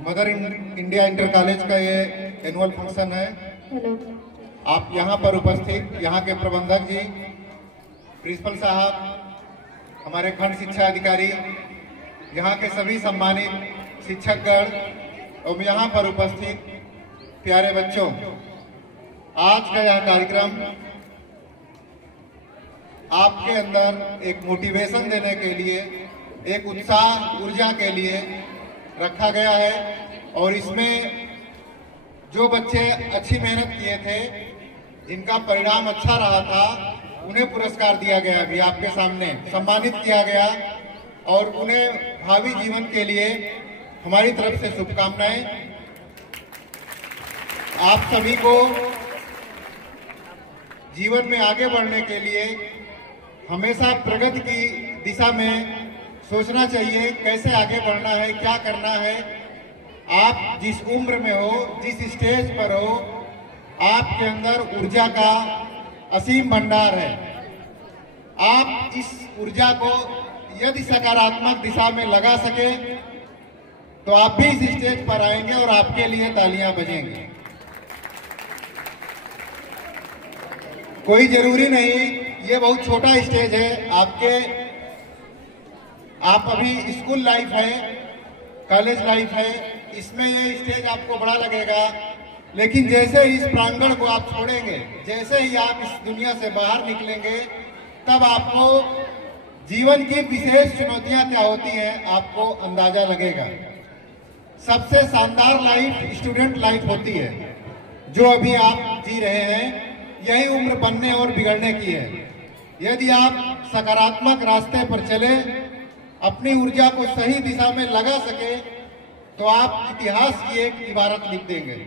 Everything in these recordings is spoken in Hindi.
मदर इंडिया इंटर कॉलेज का ये एनुअल फंक्शन है। हेलो। आप यहाँ पर उपस्थित यहाँ के प्रबंधक जी, प्रिंसिपल साहब, हमारे खंड शिक्षा अधिकारी, यहाँ के सभी सम्मानित शिक्षकगण और यहाँ पर उपस्थित प्यारे बच्चों, आज का यह कार्यक्रम आपके अंदर एक मोटिवेशन देने के लिए, एक उत्साह ऊर्जा के लिए रखा गया है। और इसमें जो बच्चे अच्छी मेहनत किए थे, जिनका परिणाम अच्छा रहा था, उन्हें पुरस्कार दिया गया, अभी आपके सामने सम्मानित किया गया और उन्हें भावी जीवन के लिए हमारी तरफ से शुभकामनाएं। आप सभी को जीवन में आगे बढ़ने के लिए हमेशा प्रगति की दिशा में सोचना चाहिए, कैसे आगे बढ़ना है, क्या करना है। आप जिस उम्र में हो, जिस स्टेज पर हो, आपके अंदर ऊर्जा का असीम भंडार है। आप इस ऊर्जा को यदि सकारात्मक दिशा में लगा सके तो आप भी इस स्टेज पर आएंगे और आपके लिए तालियां बजेंगी। कोई जरूरी नहीं, ये बहुत छोटा स्टेज है आपके। आप अभी स्कूल लाइफ है, कॉलेज लाइफ है, इसमें ये स्टेज आपको बड़ा लगेगा, लेकिन जैसे ही इस प्रांगण को आप छोड़ेंगे, जैसे ही आप इस दुनिया से बाहर निकलेंगे, तब आपको जीवन की विशेष चुनौतियां क्या होती हैं आपको अंदाजा लगेगा। सबसे शानदार लाइफ स्टूडेंट लाइफ होती है, जो अभी आप जी रहे हैं। यही उम्र बनने और बिगड़ने की है। यदि आप सकारात्मक रास्ते पर चले, अपनी ऊर्जा को सही दिशा में लगा सके, तो आप इतिहास की एक इबारत लिख देंगे।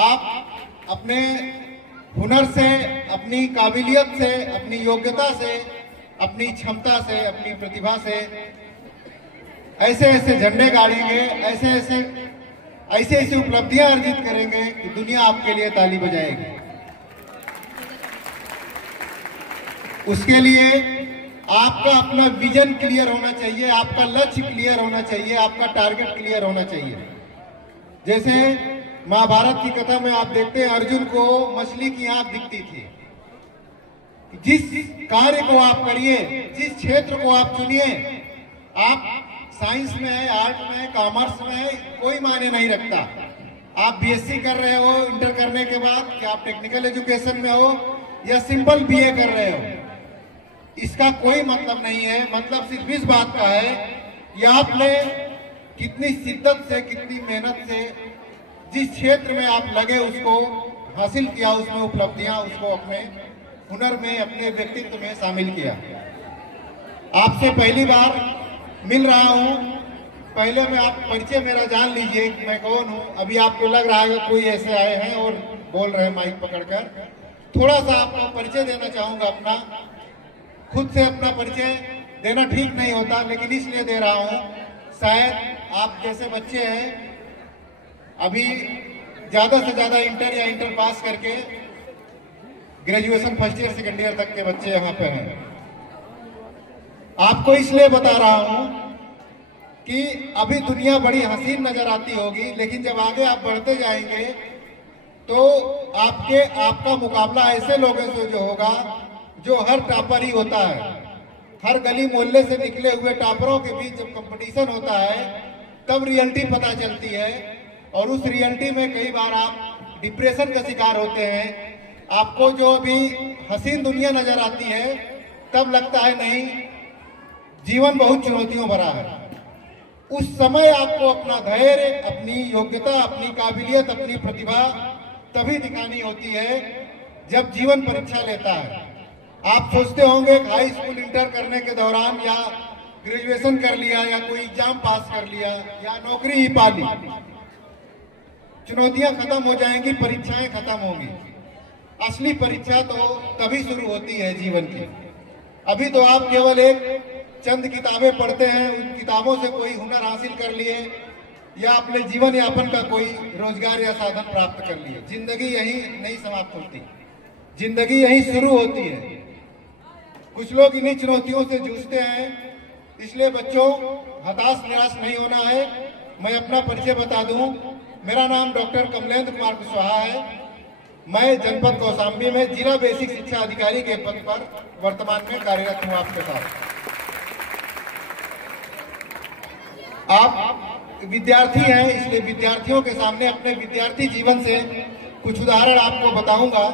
आप अपने हुनर से, अपनी काबिलियत से, अपनी योग्यता से, अपनी क्षमता से, अपनी प्रतिभा से ऐसे ऐसे झंडे गाड़ेंगे, ऐसे ऐसे उपलब्धियां अर्जित करेंगे कि दुनिया आपके लिए ताली बजाएगी। उसके लिए आपका अपना विजन क्लियर होना चाहिए, आपका लक्ष्य क्लियर होना चाहिए, आपका टारगेट क्लियर होना चाहिए। जैसे महाभारत की कथा में आप देखते हैं, अर्जुन को मछली की आंख दिखती थी। जिस कार्य को आप करिए, जिस क्षेत्र को आप चुनिए, आप साइंस में है, आर्ट में है, कॉमर्स में है, कोई मायने नहीं रखता। आप बीएससी कर रहे हो इंटर करने के बाद, कि आप टेक्निकल एजुकेशन में हो या सिंपल बीए कर रहे हो, इसका कोई मतलब नहीं है। मतलब सिर्फ इस बात का है कि आपने कितनी शिद्दत से, कितनी मेहनत से जिस क्षेत्र में आप लगे उसको हासिल किया, उसमें उपलब्धियां, उसको अपने हुनर में, अपने व्यक्तित्व में शामिल किया। आपसे पहली बार मिल रहा हूं, पहले में आप परिचय मेरा जान लीजिए कि मैं कौन हूं। अभी आपको लग रहा है कोई ऐसे आए हैं और बोल रहे हैं माइक पकड़कर। थोड़ा सा आपको परिचय देना चाहूंगा अपना। खुद से अपना परिचय देना ठीक नहीं होता, लेकिन इसलिए दे रहा हूं, शायद आप जैसे बच्चे हैं, अभी ज्यादा से ज्यादा इंटर या इंटर पास करके graduation first year second year तक के बच्चे यहाँ पे हैं। आपको इसलिए बता रहा हूं कि अभी दुनिया बड़ी हसीन नजर आती होगी, लेकिन जब आगे आप बढ़ते जाएंगे तो आपका मुकाबला ऐसे लोगों से जो होगा, जो हर टॉपर ही होता है। हर गली मोहल्ले से निकले हुए टॉपरों के बीच जब कंपटीशन होता है, तब रियलिटी पता चलती है। और उस रियलिटी में कई बार आप डिप्रेशन का शिकार होते हैं। आपको जो अभी हसीन दुनिया नजर आती है, तब लगता है नहीं, जीवन बहुत चुनौतियों भरा है। उस समय आपको अपना धैर्य, अपनी योग्यता, अपनी काबिलियत, अपनी प्रतिभा तभी दिखानी होती है जब जीवन परीक्षा लेता है। आप सोचते होंगे कि हाई स्कूल इंटर करने के दौरान या ग्रेजुएशन कर लिया या कोई एग्जाम पास कर लिया या नौकरी ही पा ली, चुनौतियां खत्म हो जाएंगी, परीक्षाएं खत्म होंगी। असली परीक्षा तो तभी शुरू होती है जीवन की। अभी तो आप केवल एक चंद किताबें पढ़ते हैं, उन किताबों से कोई हुनर हासिल कर लिए या अपने जीवन यापन का कोई रोजगार या साधन प्राप्त कर लिए। जिंदगी यही नहीं समाप्त होती, जिंदगी यही शुरू होती है। कुछ लोग इन्हीं चुनौतियों से जूझते हैं, इसलिए बच्चों हताश निराश नहीं होना है। मैं अपना परिचय बता दूं। मेरा नाम डॉक्टर कमलेंद्र कुमार कुशवाहा है। मैं जनपद कौशाम्बी में जिला बेसिक शिक्षा अधिकारी के पद पर वर्तमान में कार्यरत हूं। आपके साथ आप विद्यार्थी हैं, इसलिए विद्यार्थियों के सामने अपने विद्यार्थी जीवन से कुछ उदाहरण आपको बताऊंगा।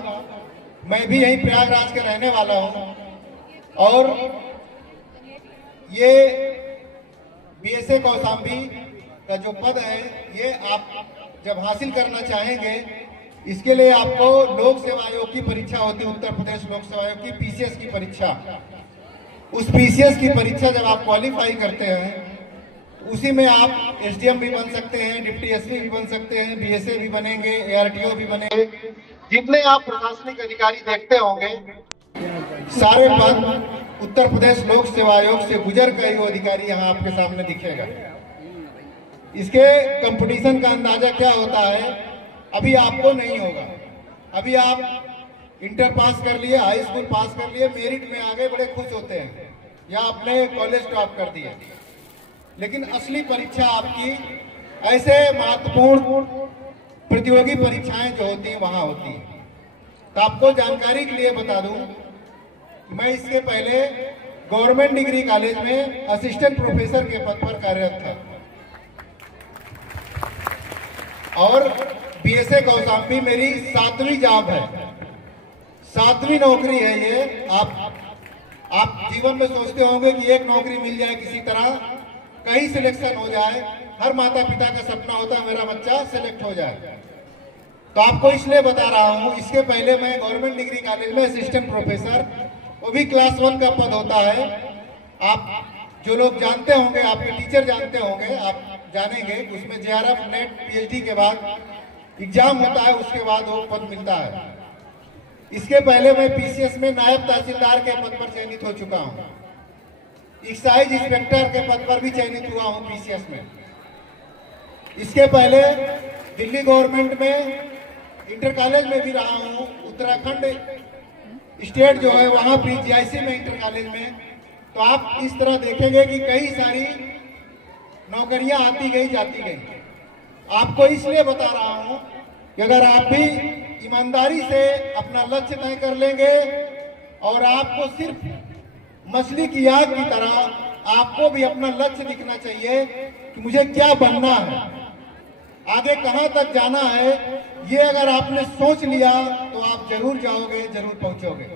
मैं भी यहीं प्रयागराज का रहने वाला हूं और ये बीएसए कौशाम्बी का जो पद है ये आप जब हासिल करना चाहेंगे, इसके लिए आपको लोक सेवा आयोग की परीक्षा होती है, उत्तर प्रदेश लोक सेवा आयोग की पीसीएस की परीक्षा। उस पीसीएस की परीक्षा जब आप क्वालिफाई करते हैं, उसी में आप एसडीएम भी बन सकते हैं, डिप्टी एसपी भी बन सकते हैं, बीएसए भी बनेंगे, एआरटीओ भी बनेंगे। जितने आप प्रशासनिक अधिकारी देखते होंगे, सारे पद उत्तर प्रदेश लोक सेवा आयोग से गुजर कर वो अधिकारी यहाँ आपके सामने दिखेगा। इसके कंपटीशन का अंदाजा क्या होता है अभी आपको नहीं होगा। अभी आप इंटर पास कर लिए, हाई स्कूल पास कर लिए, मेरिट में आगे बड़े खुश होते हैं या आपने कॉलेज टॉप कर दिया, लेकिन असली परीक्षा आपकी ऐसे महत्वपूर्ण प्रतियोगी परीक्षाएं जो होती हैं वहां होती है। तो आपको जानकारी के लिए बता दूं, मैं इसके पहले गवर्नमेंट डिग्री कॉलेज में असिस्टेंट प्रोफेसर के पद पर कार्यरत था और बीएसए कौशाम्बी मेरी 7वीं जॉब है, 7वीं नौकरी है ये। आप जीवन में सोचते होंगे कि एक नौकरी मिल जाए, किसी तरह कहीं सिलेक्शन हो जाए। हर माता पिता का सपना होता है मेरा बच्चा सिलेक्ट हो जाए। तो आपको इसलिए बता रहा हूं, इसके पहले मैं गवर्नमेंट डिग्री कॉलेज में असिस्टेंट प्रोफेसर, वो भी क्लास 1 का पद होता है। आप जो लोग जानते होंगे, आपके टीचर जानते होंगे, आप जानेंगे कि उसमें जेआरएफ नेट पीएचडी के बाद एग्जाम होता है, उसके बाद वो पद मिलता है। इसके पहले मैं पीसीएस में नायब तहसीलदार के पद पर चयनित हो चुका हूं, एक्साइज इंस्पेक्टर के पद पर भी चयनित हुआ हूं पीसीएस में। इसके पहले दिल्ली गवर्नमेंट में इंटर कॉलेज में भी रहा हूं, उत्तराखंड स्टेट जो है वहां भी जीआईसी में इंटर कॉलेज में। तो आप इस तरह देखेंगे कि कई सारी नौकरियां आती गई जाती गई। आपको इसलिए बता रहा हूं कि अगर आप भी ईमानदारी से अपना लक्ष्य तय कर लेंगे और आपको सिर्फ मछली की आग की तरह आपको भी अपना लक्ष्य दिखना चाहिए कि मुझे क्या बनना है, आगे कहां तक जाना है, ये अगर आपने सोच लिया तो आप जरूर जाओगे, जरूर पहुंचोगे।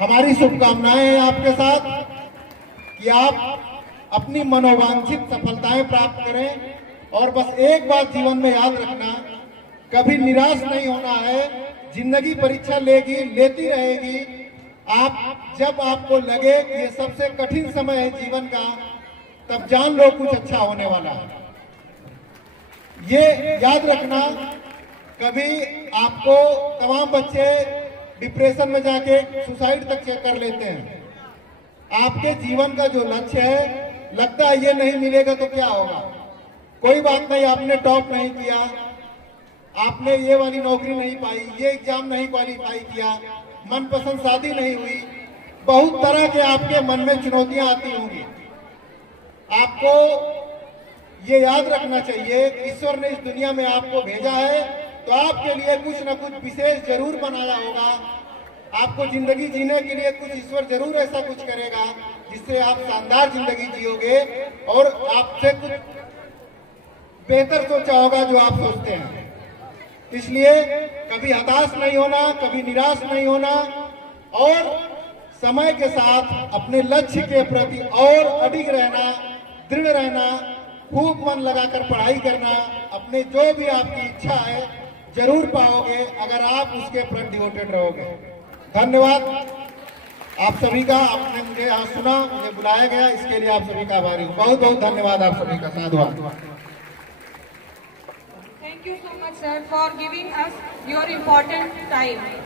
हमारी शुभकामनाएं हैं आपके साथ कि आप अपनी मनोवांछित सफलताएं प्राप्त करें। और बस एक बात जीवन में याद रखना, कभी निराश नहीं होना है। जिंदगी परीक्षा लेगी, लेती रहेगी। आप जब आपको लगे कि ये सबसे कठिन समय है जीवन का, तब जान लो कुछ अच्छा होने वाला है। ये याद रखना, कभी आपको तमाम बच्चे डिप्रेशन में जाके सुसाइड तक कर लेते हैं। आपके जीवन का जो लक्ष्य है, लगता है ये नहीं मिलेगा तो क्या होगा, कोई बात नहीं, आपने टॉप नहीं किया, आपने ये वाली नौकरी नहीं पाई, ये एग्जाम नहीं क्वालिफाई किया, मनपसंद शादी नहीं हुई, बहुत तरह के आपके मन में चुनौतियां आती होंगी। आपको ये याद रखना चाहिए कि ईश्वर ने इस दुनिया में आपको भेजा है तो आपके लिए कुछ न कुछ विशेष जरूर बनाया होगा। आपको जिंदगी जीने के लिए कुछ ईश्वर जरूर ऐसा कुछ करेगा जिससे आप शानदार जिंदगी जियोगे और आपसे कुछ बेहतर सोचा होगा जो आप सोचते हैं। इसलिए कभी हताश नहीं होना, कभी निराश नहीं होना और समय के साथ अपने लक्ष्य के प्रति और अडिग रहना, दृढ़ रहना, खूब मन लगाकर पढ़ाई करना। अपने जो भी आपकी इच्छा है जरूर पाओगे अगर आप उसके प्रति डिवोटेड रहोगे। धन्यवाद आप सभी का। आपने मुझे यहाँ सुना, मुझे बुलाया गया, इसके लिए आप सभी का आभारी हूँ। बहुत बहुत धन्यवाद आप सभी का। साधुवाद। Thank you so much, sir, for giving us your important time.